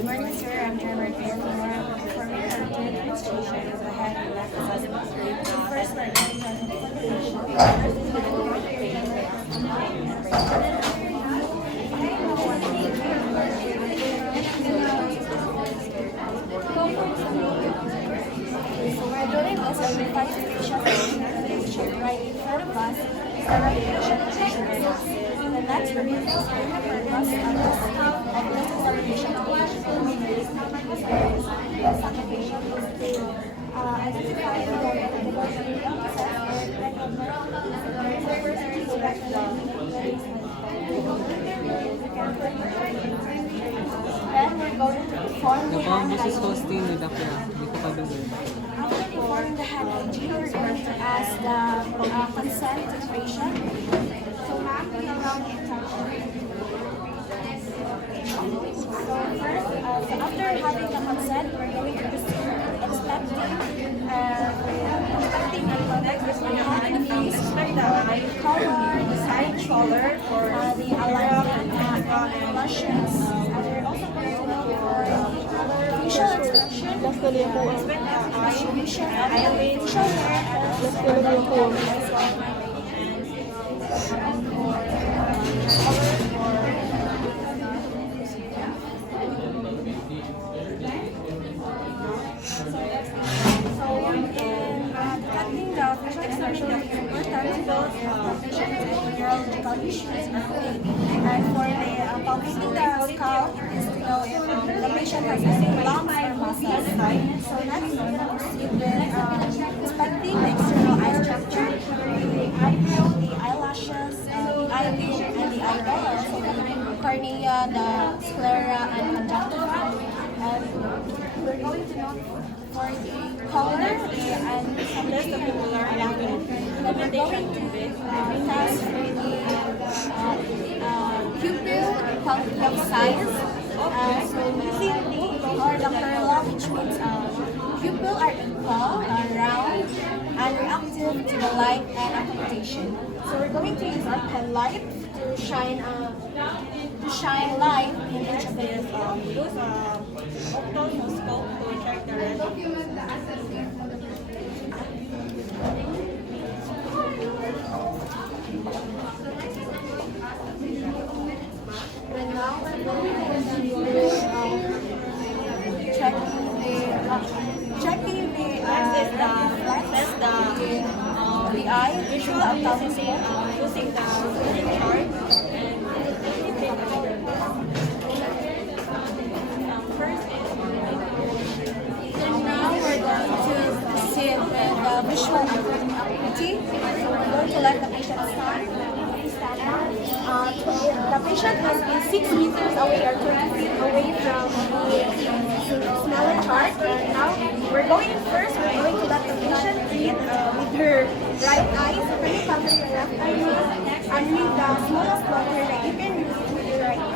Good morning, sir. I'm Trevor Famor. Before we continue the registration, go ahead and let us know. First, we're going to have So we're doing this as a participation right in front of us is the registration process. And that's the reason for the purpose of this celebration this application is to identify the then we're going to perform the hand This is hosting with Dr. After performing the hand hygiene, we're going to ask the consent to the patient. So, ma'am, we allow the intention. So first, so after having the consent, we're going to proceed inspecting the product with the hand and the face, the color, the side shoulder, the alignment, lashes. We're also going to look for facial expression, distribution of the facial hair, neurological issues. And for the palpating the scalp is to know if the patient has any lumps or muscles. So next, we're going to proceed with inspecting the external eye structure, the eyebrow, the eyelashes, the eyelid, and the eyeball, also the cornea, the sclera, and conjunctiva. And we're going to note for the color and some vestibular alignment. Then we're going to test for the pupil, quality of size. So using the perla, which means pupil are equal, round, and reactive to the light and accommodation. So we're going to use our pen light to shine light in each of these ophthalmoscope to check the retina. And now we're going to checking the eye, visual ophthalmoscope, using the chart. And now we're going to proceed with the visual acuity. So we're going to let the patient stand. The patient must be 6 meters away or 20 feet away from the smaller chart. And now we're going to let the patient read with her right eye. So can you cover your left eye and read the smallest letter that you can read with your right eye.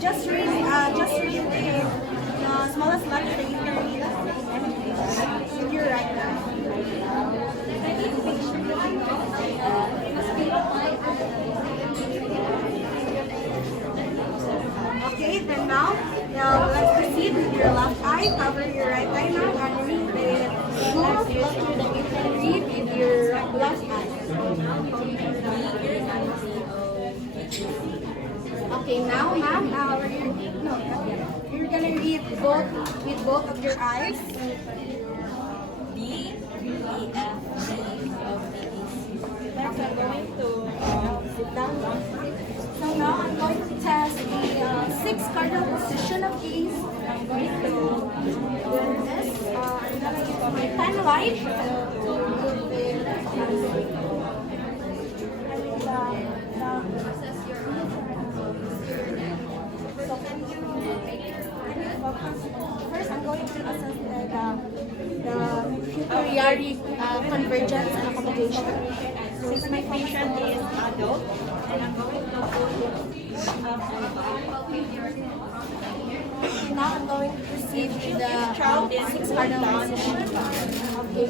Just read the smallest letter that you can read with your right eye. Okay, then now let's proceed with your left eye. Cover your right eye now and read the smallest letter that you can read with your left eye. Okay, now ma'am, you're gonna read with both of your eyes. D, E, F, G, O, P, E, C. Next, I'm going to sit down. So now I'm going to test the 6 cardinal position of keys. I'm going to do this. I'm going to use my pen light to move so can you focus? First, I'm going to assess the pupillary convergence and accommodation. Since my patient is adult, and I'm going to now I'm going to proceed with the child is 6 cardinal position. Okay.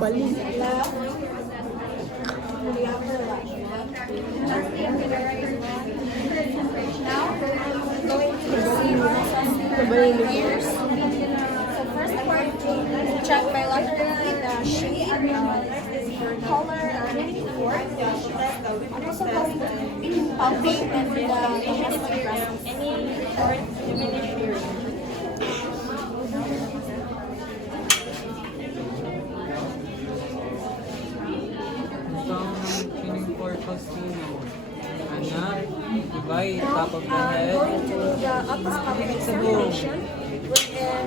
Bali. left, the upper left. Now, I'm going to proceed assessing the ears. So first part, check bilaterally the shape, color, and form. I'm also going to palpate and the domestic presence. Any short diminish here. Tuning for Costino. Anak, diba, top of the I'm head. going to do the otoscopic examination. Wherein,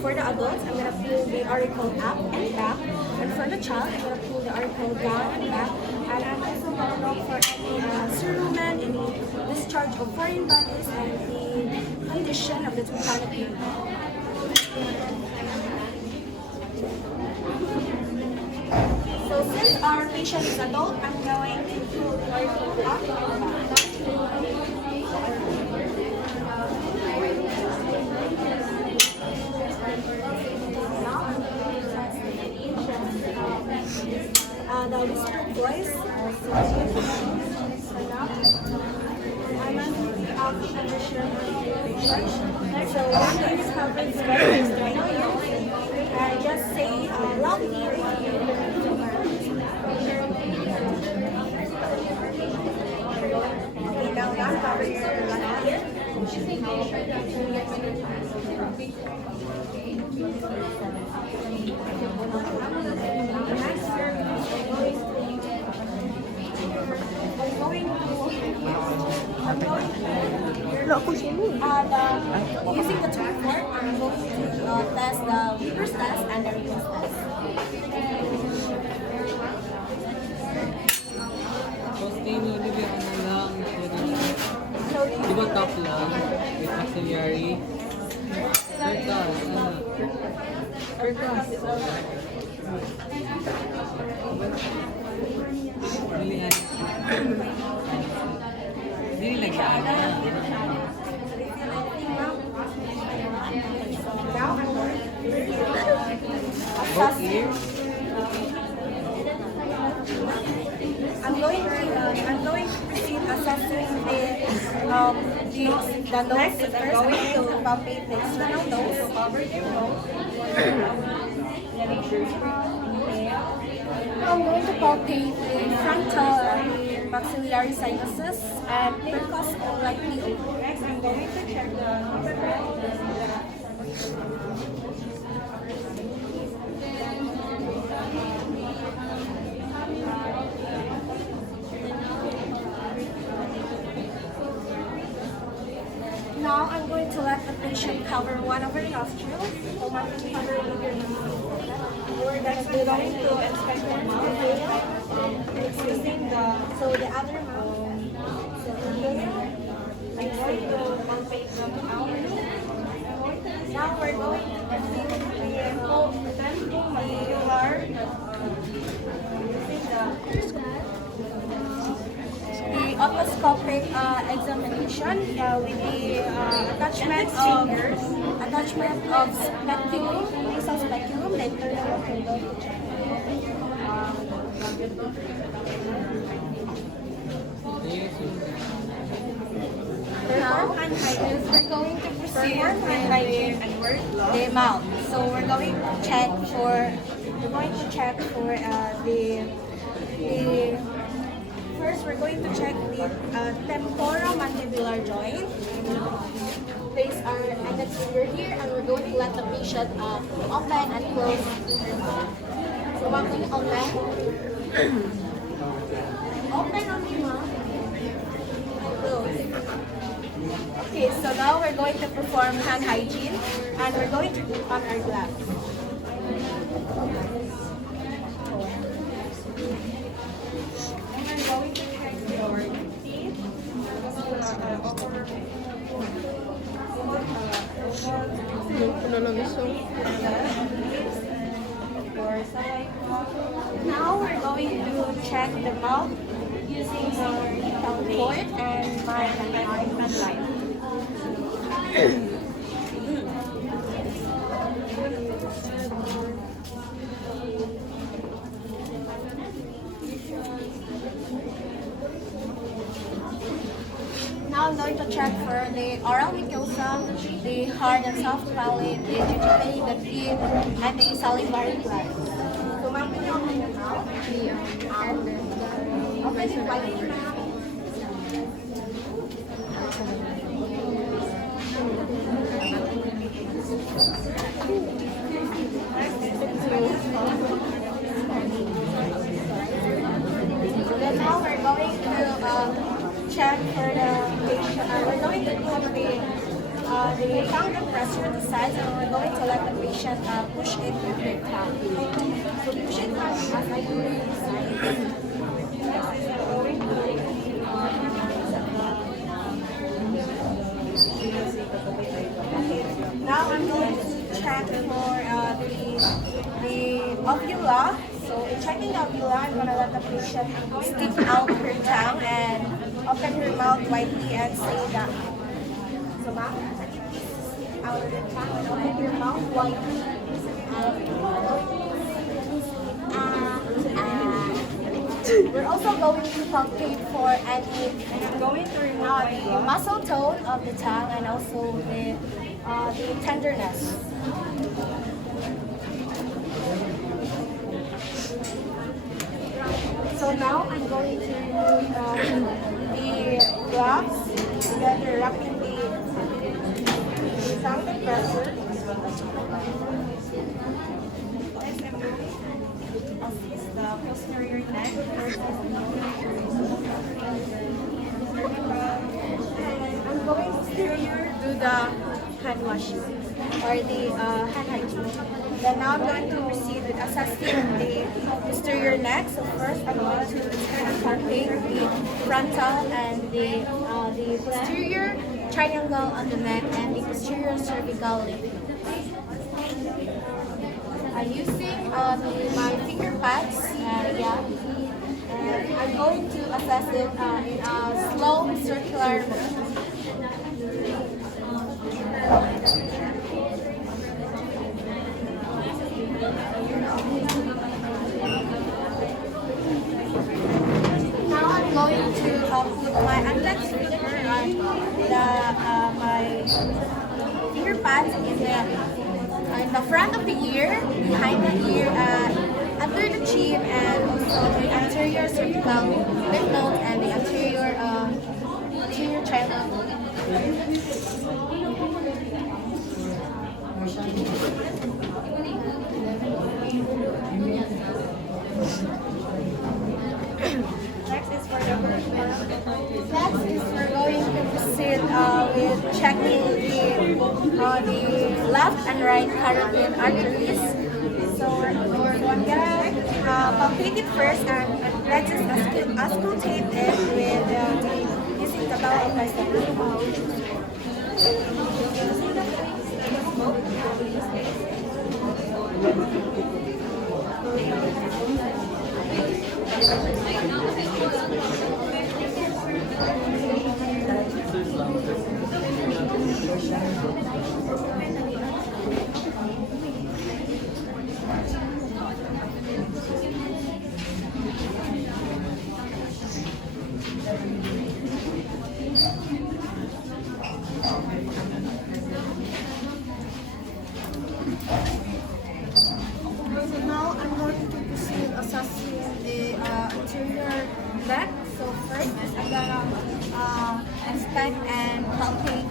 for the adults, I'm going to pull the auricle up and back. And for the child, I'm going to pull the auricle down and back. And I'm also going to look for any cerumen, any discharge of foreign bodies, and the condition of the totality. So since our patient is adult, I'm going to pull the auricle up and back. The whispered voice. I'm asking the outpatient condition So when you discover this voice is right here, just say loudly. Okay, now cover your left ear. Wala ko siya mo. Using the tool fork, I'm going to test the Weaver's test and the Reed's test. Costino, diba, ano lang. So, Di ba top lang? With auxiliary. Pertas, ano? Pertas. Bilihan. Hindi nagkaan. now I'm going Both ears. I'm going to proceed assessing the nose. First, I'm going to palpate the external nose. I'm going to palpate the frontal maxillary sinuses and percussive likely open. Next, I'm going to check the Now I'm going to let the patient cover one of her nostrils. So I'm going to cover with your nostril. We're going to inspect the mouth. Using the other mouth. So here, I'm going to palpate the mouth. Now we're going to proceed with the tempomandibular. The otoscopic examination with the attachment of speculum, nasal speculum, the internal ocular. Now, we're going to proceed with the mouth. So we're going to check for the first we're going to check the temporomandibular joint. Place our index finger here, and we're going to let the patient open and close her mouth. So I'm going to open on the mouth and close. Okay, so now we're going to perform hand hygiene, and we're going to put on our gloves. And we're going to check your teeth. Ano lang iso? Now we're going to check the mouth using our tongue cord and my pen line. going to check for the oral mucosa, the hard and soft palate, the gingiva, the teeth, and the salivary glands. So ma'am, can you open your mouth? Open it widely, ma'am. Then now we're going to check for the patient. We're going to do the tongue pressure, the size, and we're going to let the patient push it with their tongue. So push it as I do the size. Now I'm going to check for the uvula. So in checking the uvula, I'm going to let the patient stick out her tongue and open her mouth widely and say that. So ma'am, out of the tongue and open your mouth widely. We're also going to palpate for any going to remove the muscle tone of the tongue and also the tenderness. So now I'm going to remove the gloves together, wrapping the tongue pressure. Assist the posterior neck. I'm going to do the hand washing or the hand hygiene. Then now I'm going to proceed with assessing the posterior neck. So first I'm going to palpate the frontal and the posterior triangle on the neck and the posterior cervical lip. Using my finger pads, and I'm going to assess it in a slow circular motion. Now I'm going to put my index finger on my finger pads in the front of the ear, behind the ear, under the chin, and also the anterior cervical lymph node and the anterior triangle. Next is we're going to proceed with checking the left and right carotid arteries. So I'm gonna palpate it first, and let's just auscultate it with using the bow of my stethoscope. So now I'm going to proceed assessing the anterior neck. So first I'm gonna inspect and palpate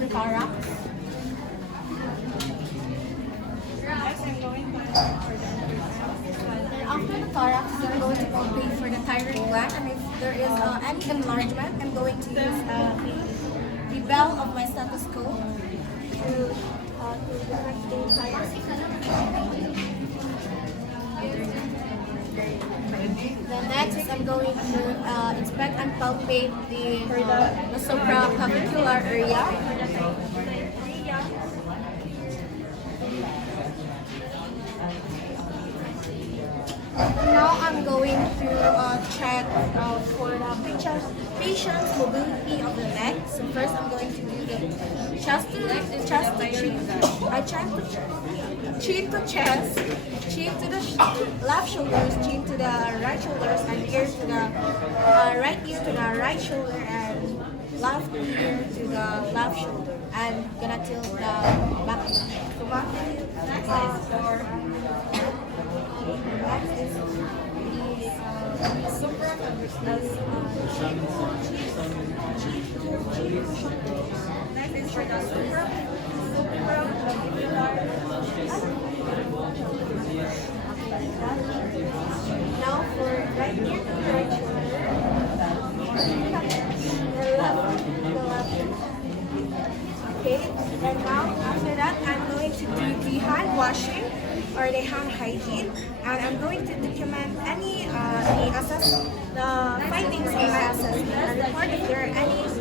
the thorax. Next I'm going to after the thorax, I'm going to palpate for the thyroid gland, and if there is any enlargement, I'm going to use the bell of my stethoscope to detect the thyroid. Then next, I'm going to inspect and palpate the supraclavicular area. Now I'm going to check for the patient's mobility of the neck. So first I'm going to do the chest to chin. I check chin to chest, chin to the left shoulders, chin to the right shoulders, and ear to the right ear to the right shoulder, and left ear to the left shoulder. And gonna tilt the back. So back next is the next is for the now for right ear to the right shoulder. The left. Okay, and now after that, I'm going to do the hand washing or the hand hygiene, and I'm going to document any the findings of my assessment and report if there are any